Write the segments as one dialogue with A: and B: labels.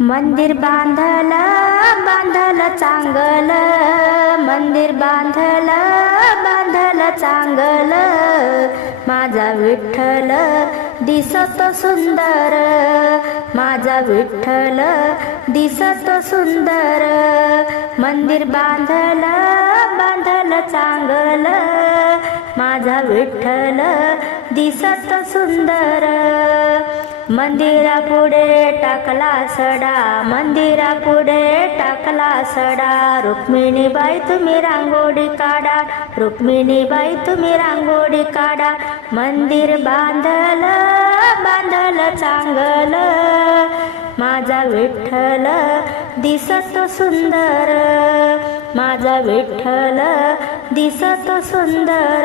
A: मंदिर बांधल बांधल चांगल. मंदिर बांधल बांधल चांगल. माझा विठ्ठल दिसत सुंदर. माझा विठ्ठल दिसत सुंदर. मंदिर बांधल बांधल चांगल. माझा विठ्ठल दिसत सुंदर. मंदिरा पुढे टाकला सडा मंदिरा पुढे टाकला सडा. रुक्मिणी बाई तुम्ही रांगोळी काढा. रुक्मिणी बाई तुम्ही रांगोळी काढा. मंदिर बांधल बांधल चांगल. माझा विठ्ठल दिसतो सुंदर. माझा विठ्ठल दिसतो सुंदर.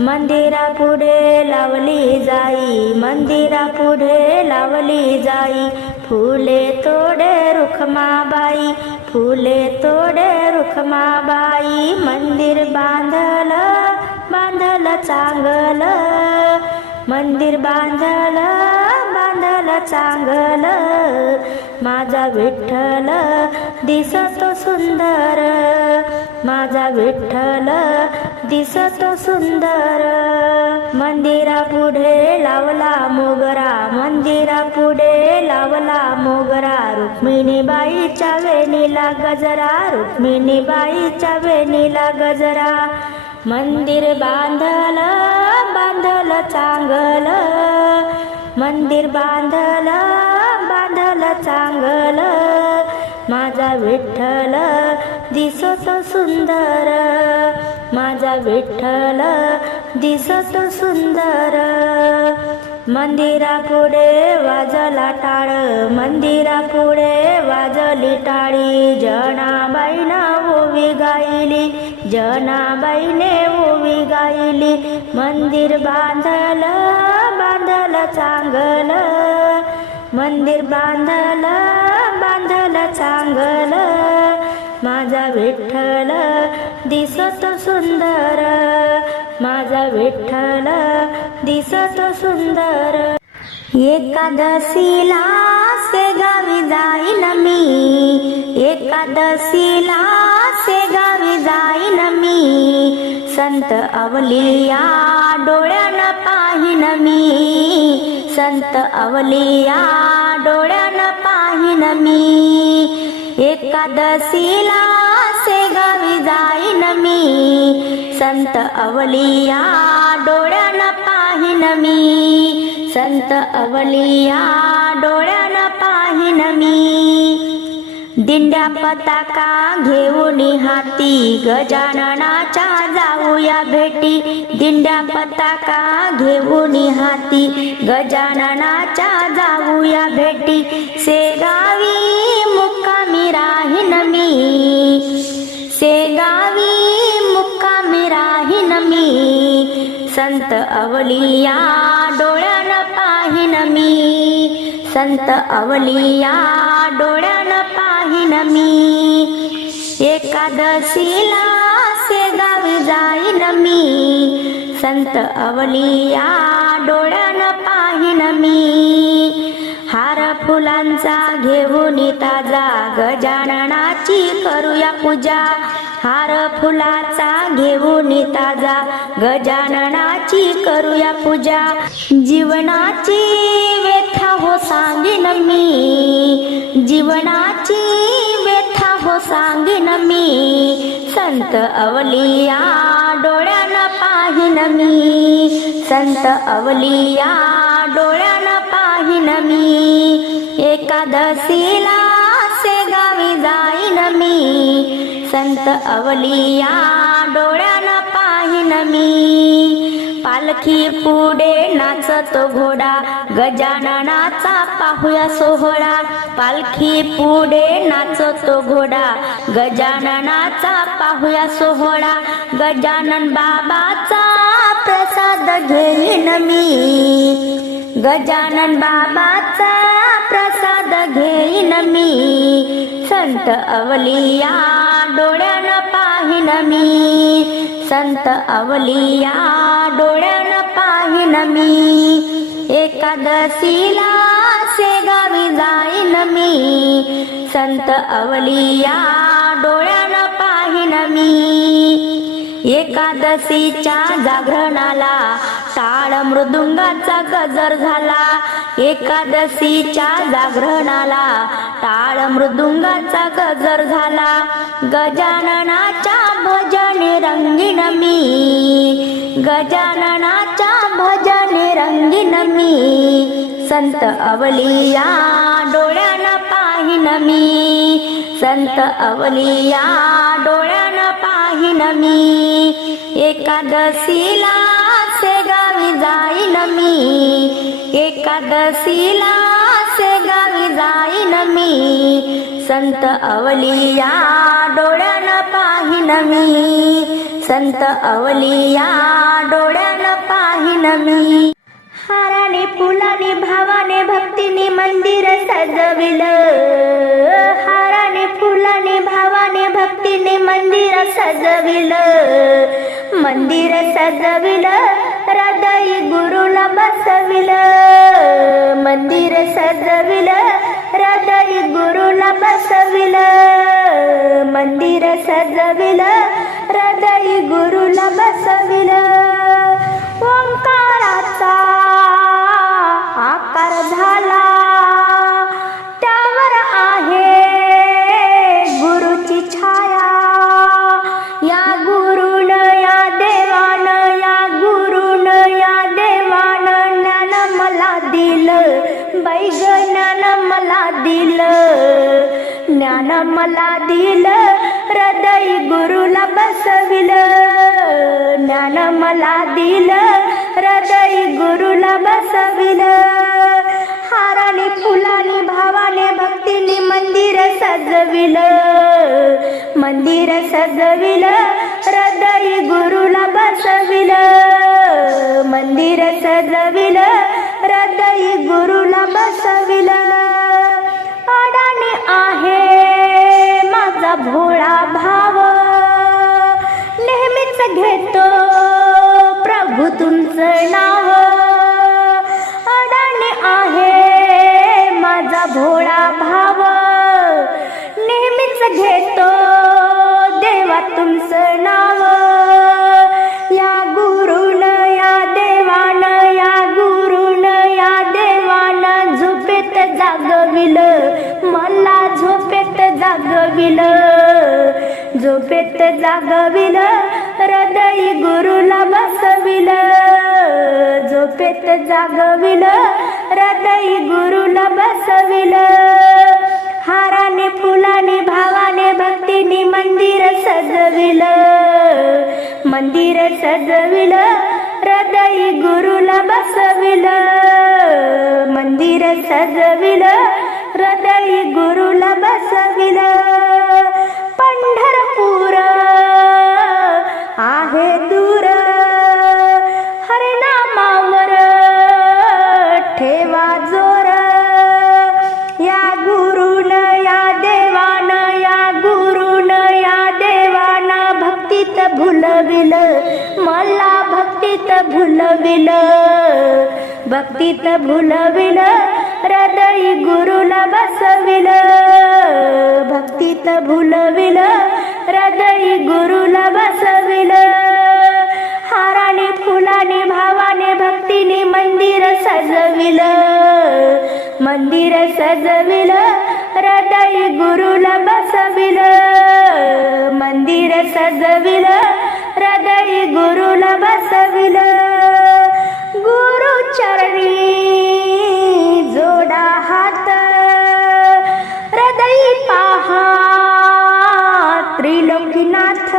A: मंदिरा पुढे लावली जाई मंदिरा पुढे लावली जाई. फुले तोडे रुखमाबाई फुले तोडे रुखमाबाई. मंदिर बांधल बांधल चांगल. मंदिर बांधल बांधल चांगल. माझा विठ्ठल दिसतो सुंदर. माझा विठ्ठल दिसत सुंदर. मंदिरा पुढे लावला मोगरा. मंदिरा पुढे लावला मोगरा. रुक्मिणी बाईच्या वेणीला गजरा. रुक्मिणी बाईच्या वेणीला गजरा. मंदिर बांधल बांधल चांगल. मंदिर बांधल बांधल चांगल. माझा विठ्ठल दिसत सुंदर. माझा विठ्ठल दिसत सुंदर. मंदिरा पुढे वाजला टाळ मंदिरा पुढे वाजली टाळी. जनाबाईना ओवी गायली जनाबाईने ओवी गायली. मंदिर बांधल बांधल चांगल. मंदिर बांधल बांधल चांगल. माझा विठ्ठल दिसत सुंदर. माझा विठ्ठल दिसत सुंदर. एकादशीला गावी जाईन मी. एकादशीला गावी जाईन मी. संत अवलिया डोळ्यानं पाहिन मी. संत अवलिया डोळ्यानं पाहिन मी. एकादशीला संत अवलिया डोळ्यानं पाहिन मी. संत अवलिया डोळ्यानं पाहिन मी. दिंड्या पताका घेऊन हाती गजाननाच्या जाऊया भेटी. दिंड्या पताका घेऊन हाती गजाननाच्या जाऊया भेटी. सेगावी मुक्कामी राहीन मी. सेगावी मी संत अवलिया डोळ्यानं पाहिन मी संत अवलिया डोळ्यानं पाहिन मी एकादशीला गावी जाईन मी संत अवलिया डोळ्यानं पाहिन मी हार फुलांचा घेऊन ताजा गजाननाची करूया पूजा. हार फुलाचा घेऊन ताजा गजाननाची करूया पूजा. जीवनाची व्यथा हो सांगेन मी. जीवनाची व्यथा हो सांगेन मी. संत अवलिया डोळ्यानं पाहिन मी. संत अवलिया डोळ्यानं पाहिन मी. एकादशीला गावी जाईन मी. संत अवलिया डोळ्यानं पाहिन मी. पालखी पुढे नाचतो घोडा गजाननाचा पाहूया सोहळा. पालखी पुढे नाचतो घोडा गजाननाचा पाहूया सोहळा. गजानन बाबाचा प्रसाद घेईन मी. गजानन बाबाचा प्रसाद घेईन मी. संत अवलिया डोळ्यानं पाहिन मी. संत अवलिया डोळ्यानं पाहिन मी. एकादशीला शेगावी जाईन मी. संत अवलिया डोळ्यानं पाहिन मी. एकादशीच्या जागरणाला टाळ मृदुंगाचा गजर झाला. एकादशीच्या जागरणाला टाळ मृदुंगाचा गजर झाला. गजाननाच्या भजने रंगीन मी. गजाननाच्या भजने रंगीन मी. संत अवलिया डोळ्यानं पाहिन मी. संत अवलिया डोळ्या जाईन मी एकादशीला शेगावी जाईन मी एकादशीला शेगावी जाईन मी संत अवलिया डोळ्यानं पाहिन मी संत अवलिया डोळ्यानं पाहिन मी हाराने फुलाने भावाने भक्तीने मंदिर सजविलं. हाराने फुलाने भावाने भक्तीने मंदिर सजविलं. मंदिर सजविलं हृदय गुरुला बसविलं. मंदिर सजविलं हृदय गुरुला बसविलं. मंदिर सजविलं हृदय गुरुला बसविलं. ओंकार असा आकार झाला. त्यावर आहे गुरुची छाया. या गुरुन या देवान या गुरुन या देवान ज्ञान मला दिलं. बैग ज्ञान मला दिलं. ज्ञान मला दिलं. हृदय गुरुला बसविलं. ज्ञान मला दिलं. हृदय गुरुला बसविलं. हाराने फुलाने भावाने भक्तीने मंदिर सजविलं. मंदिर सजविलं हृदय गुरुला बसविलं. मंदिर सजविलं हृदय गुरुला बसविलं. भोळा भाव नेहमीच घेतो देवा तुमचं नाव. या गुरुन या देवान या गुरुन या देवान झोपेत जागविल. मला झोपेत जागविल. झोपेत जागविल हृदय गुरुला बसविलं. झोपेत जागविल हृदय गुरुला बसविल. हाराने फुलाने भावाने भक्तीने मंदिर सजविल. मंदिर सजविल हृदय गुरुला बसविल. मंदिर सजविल हृदय गुरुला बसविल. पंढर भुलविल भक्तीत भुलविल हृदय गुरुला बसविल भक्तीत भुलविल हृदय गुरुला बसविल हाराने फुलाने भावाने भक्तीने मंदिर सजविल. मंदिर सजविल हृदय गुरुला बसविल. मंदिर सजविल हृदय गुरुला बसविल. चरणी जोडा हात हृदय पहा त्रिलोकीनाथ.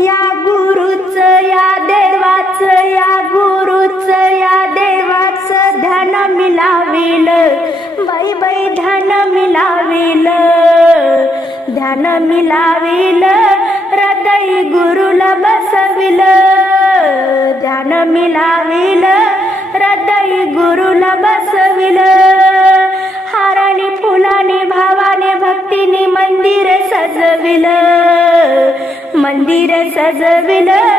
A: या गुरुच या देवाच या गुरुच या देवाच धन मिलावेल. बाई बाई धन मिलावेल. धन मिलावेल. हृदय गुरुला बसविलं. ध्यान मिलाविल हृदय गुरुला बसविल. हाराने फुलाने भावाने भक्तीने मंदिर सजविल. मंदिर सजविलं.